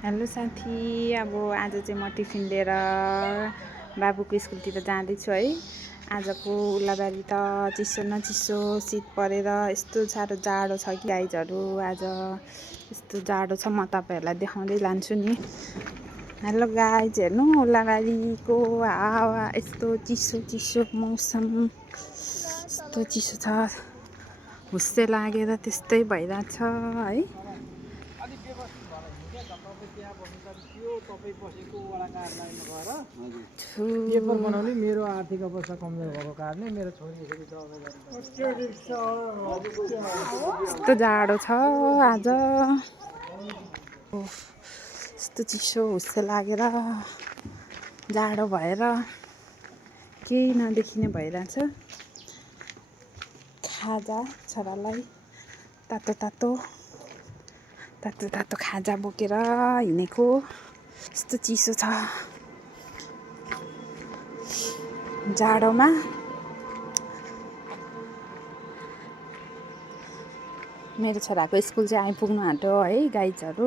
Hello साथी, अब आज चाहिँ म टिफिन लिएर बाबुको स्कुलतिर जाँदैछु है। आजको उल्लाबारी त चिसो न चिसो शीत परेर यस्तो साह्रो जाडो छ कि गाइजहरू। आज यस्तो जाडो छ, म तपाईँहरूलाई देखाउँदै लान्छु नि। हेलो गाइज, हेर्नु उल्लाबारीको हावा, यस्तो चिसो चिसो मौसम, यस्तो चिसो छ, हुस्से लागेर त्यस्तै भइरहेछ है। पेपर बनाउने मेरो आर्थिक अवस्था कमजोर भएको कारणले मेरो छोरी यस्तो जाडो छ आज, यस्तो चिसो हुस्से लागेर जाडो भएर केही नदेखिने भइरहेछ। खाजा छोरालाई तातो तातो तातो तातो खाजा बोकेर हिँडेको, यस्तो चिसो छ जाडोमा। मेरो छोराको स्कुल चाहिँ आइपुग्नु आँट्यो है गाइजहरू।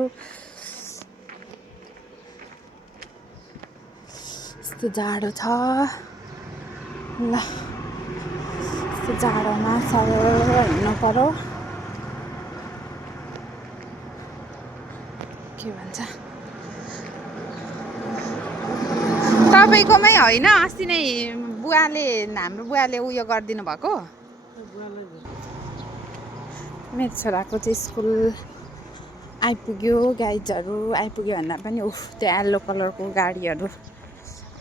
यस्तो जाडो छ ल, यस्तो जाडोमा साह्रो हिँड्नु पर्यो। के भन्छ तपाईँकोमै होइन, अस्ति नै हाम्रो बुवाले उयो गरिदिनु भएको। मेरो छोराको चाहिँ स्कुल आइपुग्यो गाइजहरू। आइपुग्यो भन्दा पनि त्यो येल्लो कलरको गाडीहरू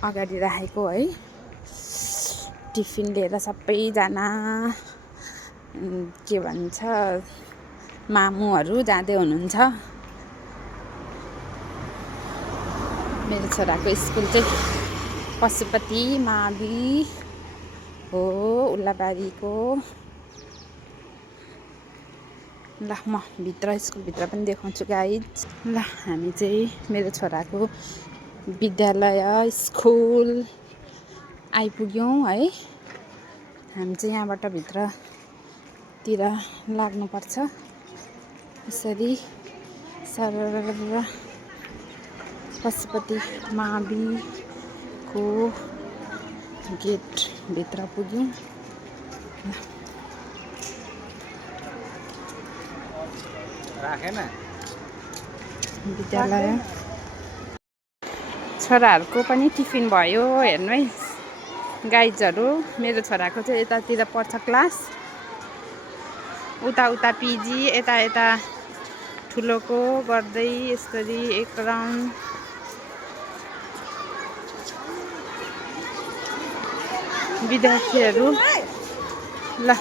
अगाडि राखेको है। टिफिन लिएर सबैजना के भन्छ मामुहरू जाँदै हुनुहुन्छ। मेरो छोराको स्कुल चाहिँ पशुपति मावि हो, उल्लाबारीको। ल म स्कुलभित्र पनि देखाउँछु गाइज। ल हामी चाहिँ मेरो छोराको विद्यालय स्कुल आइपुग्यौँ है। हामी चाहिँ यहाँबाट भित्रतिर लाग्नुपर्छ यसरी सरर। पशुपति माविको गेटभित्र पुग्यौँ। विद्यालय छोराहरूको पनि टिफिन भयो। हेर्नु है गाइजहरू, मेरो छोराको चाहिँ यतातिर पढ्छ क्लास, उता पिजी, यता ठुलोको गर्दै यसरी एक राउन्ड। विद्यार्थीहरू ल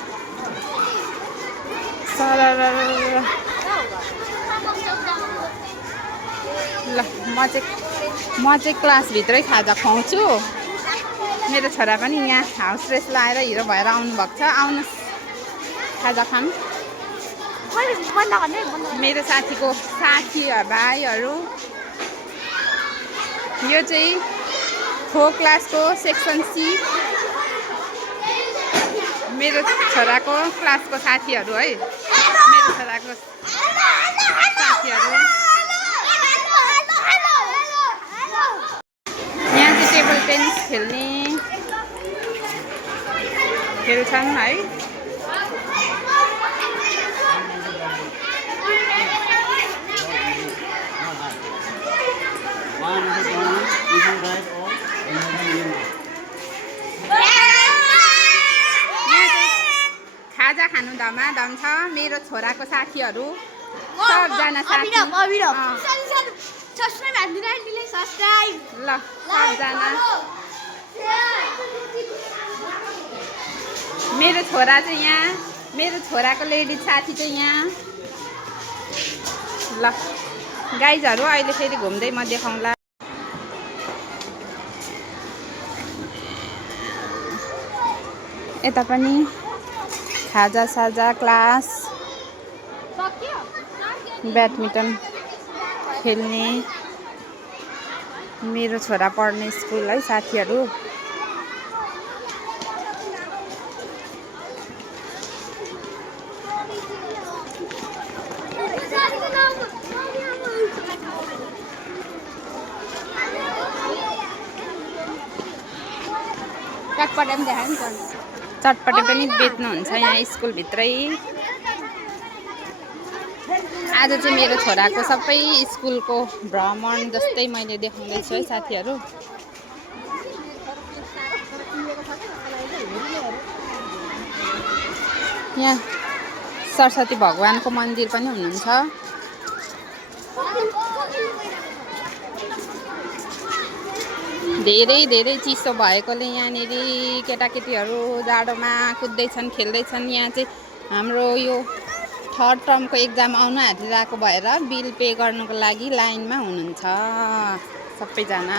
सरर ल, म चाहिँ क्लासभित्रै खाजा खुवाउँछु। मेरो छोरा पनि यहाँ हाउस ड्रेस लाएर हिरो भएर आउनुभएको छ। आउनुहोस् खाजा खाऊँ। मेरो साथीको साथी भाइहरू, यो चाहिँ 4 क्लासको सेक्सन सी मेरो छोराको क्लासको साथीहरू है। मेरो छोराको साथीहरू यहाँ चाहिँ टेबल टेनिस खेल्छन् है। खाजा खानु धमाधम छ। मेरो छोराको साथीहरू सबजना साथी ल सबजना। मेरो छोरा चाहिँ यहाँ, मेरो छोराको लेडिज साथी चाहिँ यहाँ। ल गाइजहरू, अहिले फेरि घुम्दै म देखाउँला। यता पनि खाजा साजा क्लास, ब्याडमिन्टन खेल्ने मेरो छोरा पढ्ने स्कुल है साथीहरू। चटपटे पनि देखायो नि त चटपटे पनि बेच्नुहुन्छ यहाँ स्कुलभित्रै। आज चाहिँ मेरो छोराको सबै स्कुलको भ्रमण जस्तै मैले देखाउँदैछु है साथीहरू। यहाँ सरस्वती भगवानको मन्दिर पनि हुनुहुन्छ। धेरै धेरै चिसो भएकोले यहाँनिर केटाकेटीहरू जाडोमा कुद्दैछन् खेल्दैछन्। यहाँ चाहिँ हाम्रो यो 3rd टर्मको एक्जाम आउन आँटिरहेको भएर बिल पे गर्नुको लागि लाइनमा हुनुहुन्छ सबैजना।